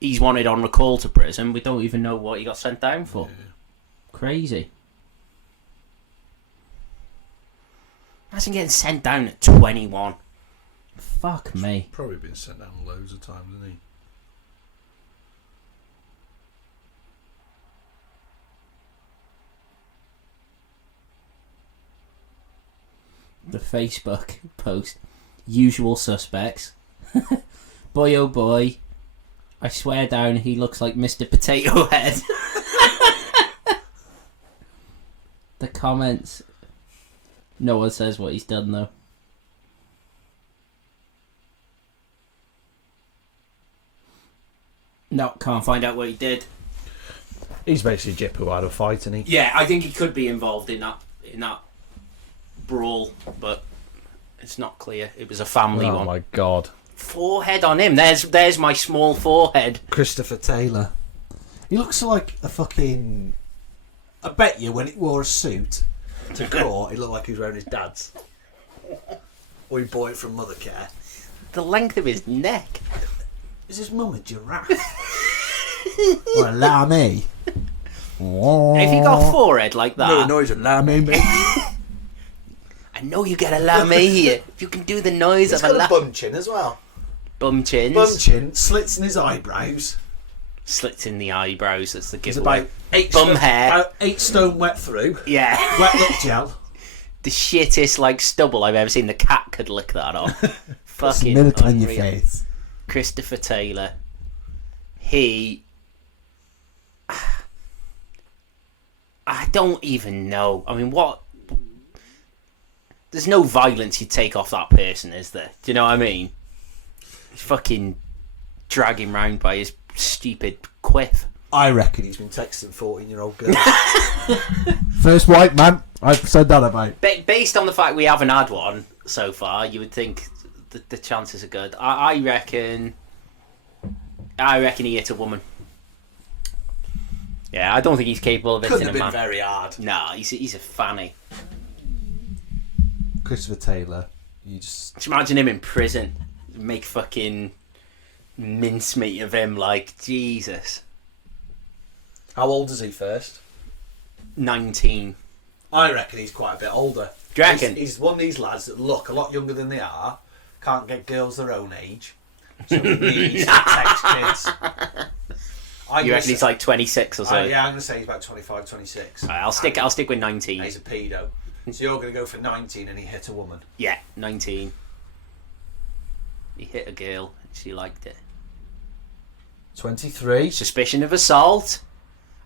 he's wanted on recall to prison. We don't even know what he got sent down for. Yeah. Crazy. Imagine getting sent down at 21. Fuck me. Probably been sent down loads of times, hasn't he? The Facebook post. Usual suspects. Boy oh boy. I swear down he looks like Mr. Potato Head. The comments. No one says what he's done though. No, can't find out what he did. He's basically Jip who had a fight, isn't he? Yeah, I think he could be involved in that brawl, but it's not clear. It was a family one. Oh my god. Forehead on him. There's my small forehead. Christopher Taylor. He looks like a fucking... I bet you when he wore a suit to court, he looked like he was wearing his dad's. Or he bought it from Mothercare. The length of his neck. Is his mum a giraffe? Or a lammy? If you got a forehead like that... No noise a lammy, mate. I know you get a lammy here. If you can do the noise He's of a got a bum chin as well. Bum chins. Bum chin, slits in his eyebrows. Slits in the eyebrows, that's the He's giveaway. about 8 Bum stone, hair. About 8 stone wet through. Yeah. Wet lip gel. The shittest, like, stubble I've ever seen. The cat could lick that off. Fucking milk on your unreal. face. Christopher Taylor. He... I don't even know. I mean, what... There's no violence you'd take off that person, is there? Do you know what I mean? He's fucking dragging round by his stupid quiff. I reckon he's been texting 14-year-old girls. First white man I've said that about. Based on the fact we haven't had one so far, you would think the chances are good. I reckon he hit a woman. Yeah, I don't think he's capable of hitting Couldn't a have man. been very hard. No, he's a fanny. Christopher Taylor, you just Imagine him in prison. Make fucking mincemeat of him, like, Jesus. How old is he first? 19. I reckon he's quite a bit older. Do you reckon? He's one of these lads that look a lot younger than they are, can't get girls their own age, so he needs to text kids. You reckon he's like 26 or so? Yeah, I'm going to say he's about 25, 26. Right, I'll stick with 19. He's a pedo. So you're going to go for 19 and he hit a woman? Yeah, 19. He hit a girl and she liked it. 23. Suspicion of assault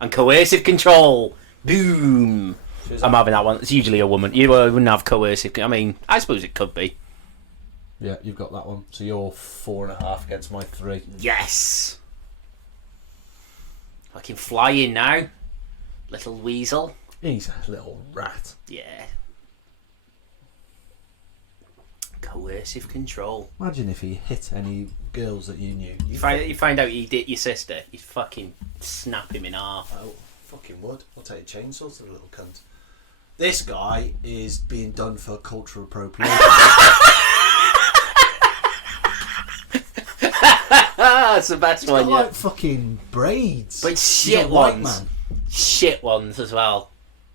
and coercive control. Boom. I'm having that one. It's usually a woman. You wouldn't have coercive. I mean, I suppose it could be. Yeah, you've got that one. So you're 4.5 against my 3. Yes. I can fly in now. Little weasel. He's a little rat. Yeah. Coercive control. Imagine if he hit any girls that you knew. You find out he did your sister, you'd fucking snap him in half. Oh, fucking would. I'll take a chainsaw to the little cunt. This guy is being done for cultural appropriation. That's the best He's one, got yeah. like fucking braids. But He's shit a white ones. man. Shit ones as well.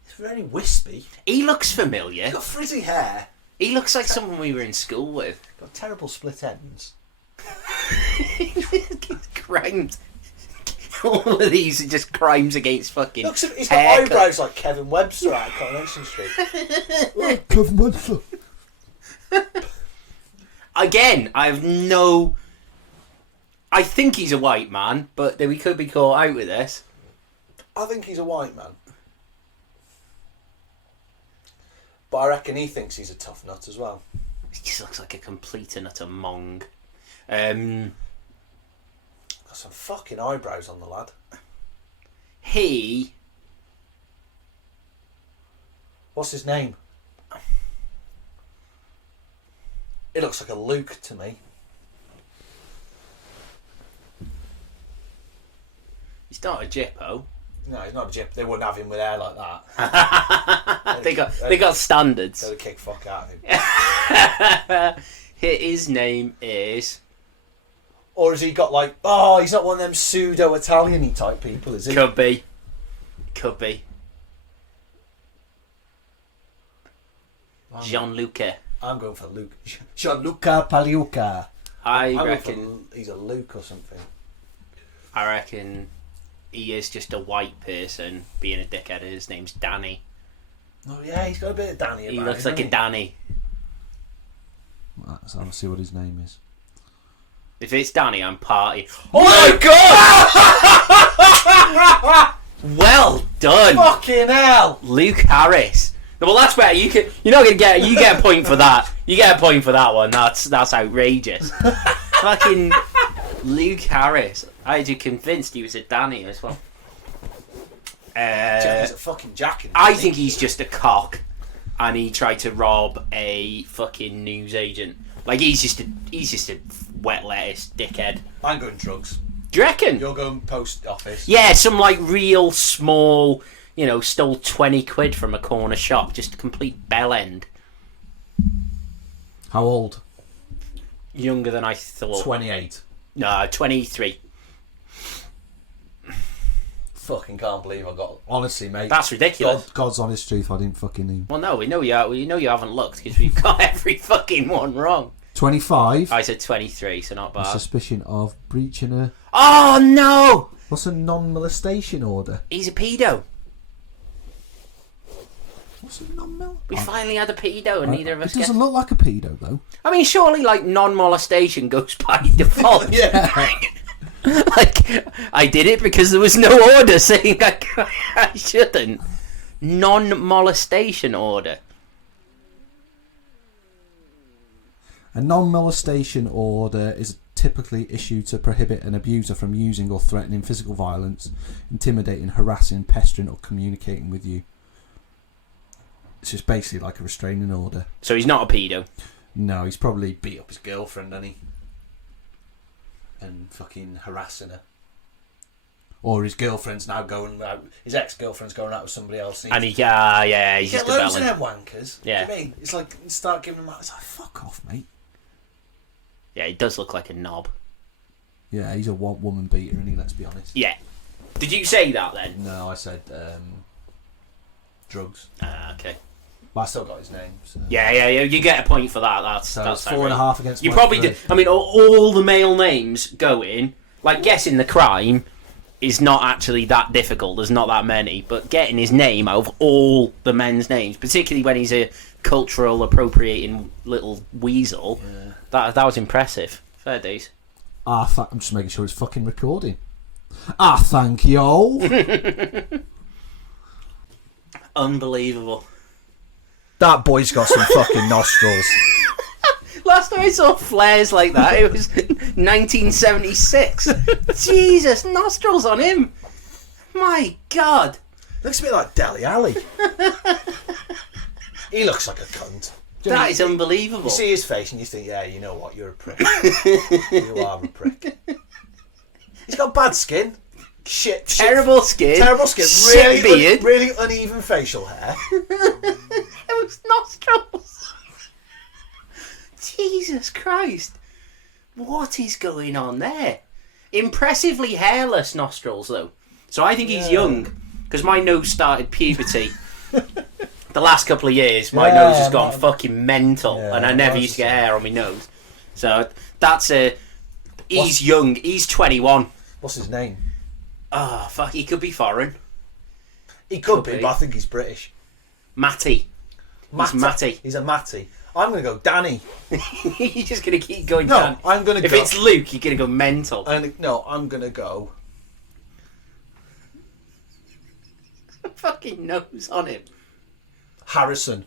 He's very wispy. He looks familiar. He's got frizzy hair. He looks like someone we were in school with. Got terrible split ends. Crimes. All of these are just crimes against fucking Looks, he's got haircut. eyebrows like Kevin Webster out of Coronation Street. Kevin Webster. Again, I think he's a white man, but we could be caught out with this. I think he's a white man. But I reckon he thinks he's a tough nut as well. He just looks like a complete and utter mong. Got some fucking eyebrows on the lad. What's his name? It looks like a Luke to me. He's not a Jippo. No, he's not a Jip. They wouldn't have him with hair like that. They got standards. They'd kick fuck out of him. His name is... Or has he got like... Oh, he's not one of them pseudo-Italian-y type people, is he? Could be. Could be. Gianluca. I'm going for Luke. Gianluca Pagliuca. I I'm reckon... going for, he's a Luke or something. I reckon he is just a white person being a dickhead. His name's Danny. Oh yeah, he's got a bit of Danny about He him, looks like a doesn't Danny. Right, so I'll see what his name is. If it's Danny, I'm party. Oh my god! Well done, Fucking hell! Luke Harris. Well, that's better. You're not gonna get. You get a point for that. You get a point for that one. That's outrageous. Fucking Luke Harris. I had you convinced he was a Danny as well. He's a fucking jacket. I think he's just a cock, and he tried to rob a fucking news agent. Like he's just a wet lettuce dickhead. I'm going drugs. Do you reckon? You're going post office. Yeah, some like real small, stole 20 quid from a corner shop, just a complete bell end. How old? Younger than I thought. 28. No, 23. Fucking can't believe I got. Honestly, mate. That's ridiculous. God's honest truth, I didn't fucking know. Well, no, we know you haven't looked because we've got every fucking one wrong. 25. I said 23, so not bad. Suspicion of breaching a... Oh no! What's a non-molestation order? He's a pedo. What's a non-molestation? We finally had a pedo, and neither of us It doesn't guessed. look like a pedo, though. I mean, surely like non-molestation goes by default. Yeah. Like, I did it because there was no order saying I shouldn't. Non-molestation order. A non-molestation order is typically issued to prohibit an abuser from using or threatening physical violence, intimidating, harassing, pestering, or communicating with you. It's just basically like a restraining order. So he's not a pedo. No, he's probably Beat up his girlfriend, didn't he? And fucking harassing her. Or his girlfriend's now going out. His ex-girlfriend's going out with somebody else. And he's just get a loads of bellend. them wankers. Yeah. Do you know what I mean? It's like you start giving them. It's like fuck off, mate. Yeah, he does look like a knob. yeah, he's a woman beater, isn't he? Let's be honest. Yeah. Did you say that then? No, I said drugs. Okay. But I still got his name. So. Yeah. You get a point for that. That's So that's it's 4.5 against. You my probably 3. did. I mean, all the male names going, like guessing the crime is not actually that difficult. There's not that many, but getting his name out of all the men's names, particularly when he's a cultural appropriating little weasel, that was impressive. Fair days. I'm just making sure it's fucking recording. Thank you. Unbelievable. That boy's got some fucking nostrils. Last time I saw flares like that, it was 1976. Jesus, nostrils on him. My God. Looks a bit like Deli Alley. He looks like a cunt. Do you know That what is I mean? unbelievable. You see his face and you think, yeah, you know what, you're a prick. You are a prick. He's got bad skin. Terrible skin. Terrible skin. Shit beard. Really uneven facial hair. Those nostrils. Jesus Christ. What is going on there? Impressively hairless nostrils, though. So I think he's young, because my nose started puberty. The last couple of years, my nose has gone fucking mental, and I never used to get hair on my nose. So that's a... He's young. He's 21. What's his name? Oh, fuck. He could be foreign. He could be, but I think he's British. Matty. He's Matty. He's a Matty. I'm going to go Danny. You're just going to keep going down. No, I'm going to go... If it's Luke, you're going to go mental. No, I'm going to go... Fucking nose on him. Harrison.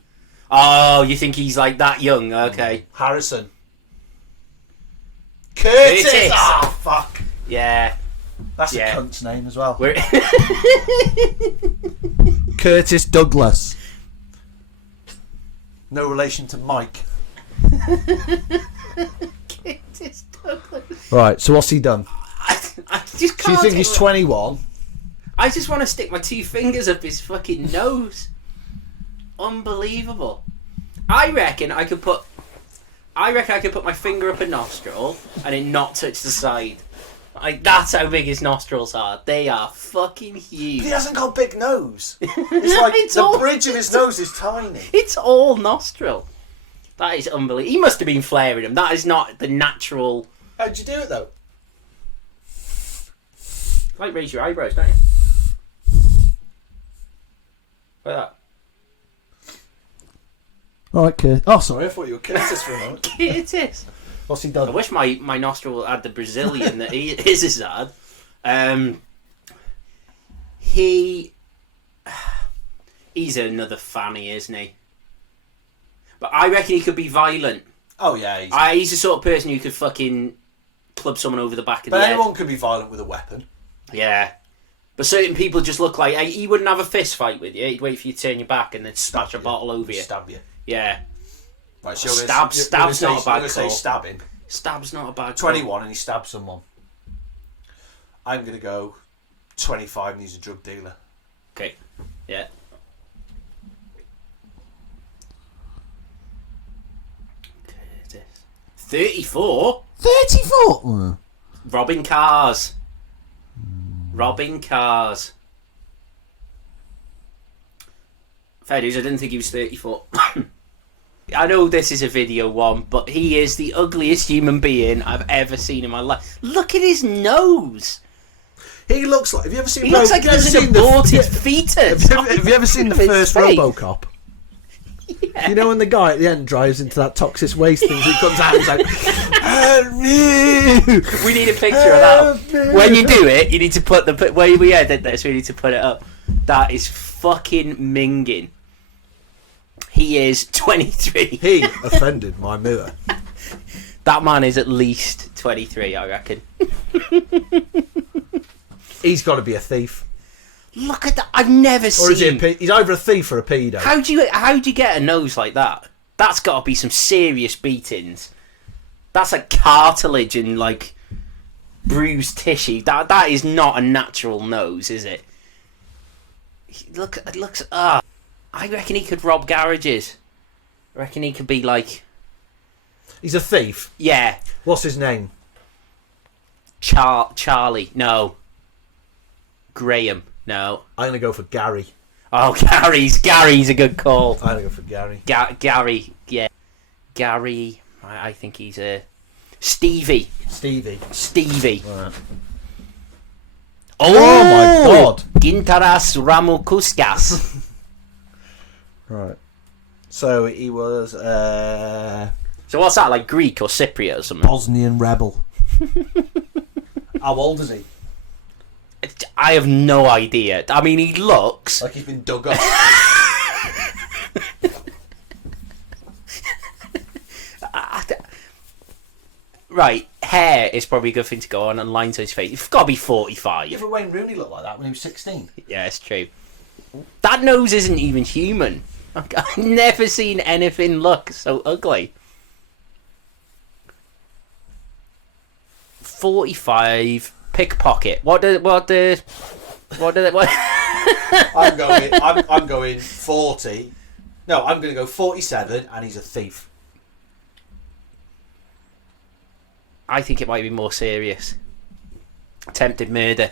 Oh, you think he's like that young? Okay. Harrison. Curtis! Ah, fuck. Yeah. That's a cunt's name as well. Curtis Douglas. No relation to Mike. Curtis Douglas. Right, so what's he done? I just can't... Do you think he's 21? I just want to stick my 2 fingers up his fucking nose. Unbelievable. I reckon I could put my finger up a nostril and it not touch the side. Like, that's how big his nostrils are. They are fucking huge. But he hasn't got a big nose. It's like the bridge of his nose is tiny. It's all nostril. That is unbelievable. He must have been flaring them. That is not the natural... How'd you do it, though? Like, raise your eyebrows, don't you? Like that. Alright, Curtis. Oh, sorry. I thought you were Curtis for a moment. Curtis. What's he I done? wish my nostril had the Brazilian that his has had. He's another fanny, isn't he? But I reckon he could be violent. Oh, yeah. He's the sort of person who could fucking club someone over the back of the head. But anyone could be violent with a weapon. Yeah. But certain people just look like... He wouldn't have a fist fight with you. He'd wait for you to turn your back and then smash a bottle over you. Stab you. Yeah. Right, so Stab's not a bad call. Say stabbing. Stab's not a bad call. 21 and he stabs someone. I'm going to go 25 and he's a drug dealer. Okay. Yeah. Curtis. 34? 34? Robbing cars. Robbing cars. Fair dues, I didn't think he was 34. I know this is a video one, but he is the ugliest human being I've ever seen in my life. Look at his nose. He looks like... Have you ever seen... He looks like he's an aborted fetus. Have you ever seen the first face. RoboCop? Yeah. You know when the guy at the end drives into that toxic waste thing, he comes out and he's like, "Help me!" We need a picture of that. When you do it, you need to put the... Where we edited this, we need to put it up. That is fucking minging. He is 23. He offended my mirror. That man is at least 23, I reckon. He's got to be a thief. Look at that. I've never seen... Or is he he's either a thief or a pedo. How do you get a nose like that? That's got to be some serious beatings. That's like cartilage and like bruised tissue. That is not a natural nose, is it? Look, it looks... I reckon he could rob garages. I reckon he could be like... He's a thief? Yeah. What's his name? Charlie. No. Graham. No. I'm going to go for Gary. Oh, Gary's a good call. I'm going to go for Gary. Gary, yeah. Gary, I think he's a... Stevie. Right. Oh my God. Gintaras Ramukuskas. Right. So he was... So what's that, like Greek or Cypriot or something? Bosnian rebel. How old is he? I have no idea. I mean, he looks... Like he's been dug up. Right, hair is probably a good thing to go on, and lines on his face. You've got to be 45. Yeah, but Wayne Rooney looked like that when he was 16. Yeah, it's true. That nose isn't even human. I've never seen anything look so ugly. 45 pickpocket. What? I'm going 40. No, I'm going to go 47, and he's a thief. I think it might be more serious. Attempted murder.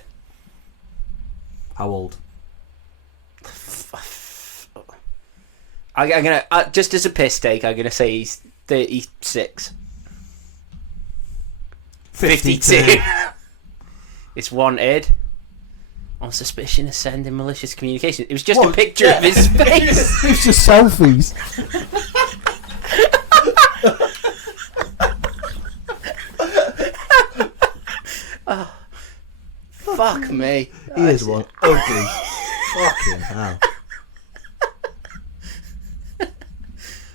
How old? I'm gonna just as a piss take, I'm gonna say he's 36. 52. It's wanted on suspicion of sending malicious communication. It was just a picture of his face. It's just selfies. Oh, fuck me. He is one ugly. Fucking hell.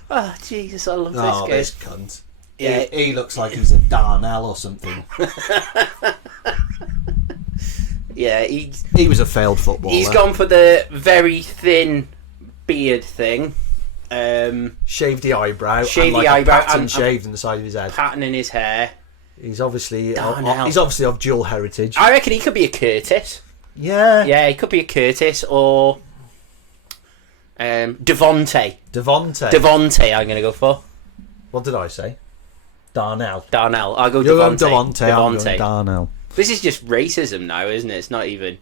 Oh, Jesus, I love Oh, this this cunt. Yeah. He looks like he's a Darnell or something. Yeah, He was a failed footballer. he's gone for the very thin beard thing. Shaved the eyebrow. Shaved and the eyebrow A pattern and- shaved in the side of his head. Pattern in his hair. He's obviously Darnell. he's obviously of dual heritage. I reckon he could be a Curtis. Yeah. Yeah, he could be a Curtis or Devontae. Devontae, I'm going to go for. What did I say? Darnell. Darnell. I'll go You're going Devontae. Devontae. I'm going Darnell. This is just racism now, isn't it? It's not even...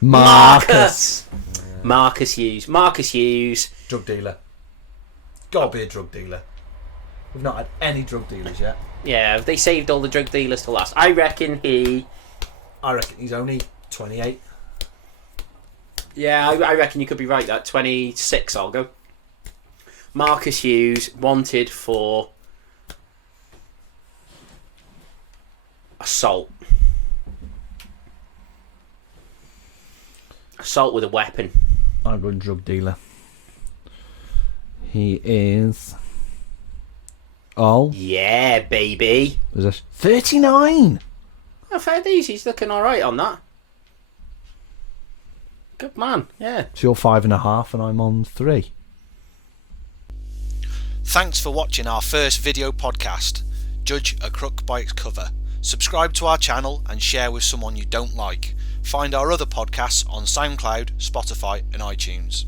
Marcus. Marcus Hughes. Marcus Hughes. Drug dealer. Gotta be a drug dealer. We've not had any drug dealers yet. Yeah, they saved all the drug dealers to last. I reckon I reckon he's only 28. Yeah, I reckon you could be right. That 26, I'll go. Marcus Hughes, wanted for assault. Assault with a weapon. I'm going drug dealer. He is. Oh, Yeah, baby. is this 39? Oh, fair dues. He's looking all right on that. Good man. Yeah. So you're 5.5 and I'm on 3. Thanks for watching our first video podcast. Judge a crook by its cover. Subscribe to our channel and share with someone you don't like. Find our other podcasts on SoundCloud, Spotify and iTunes.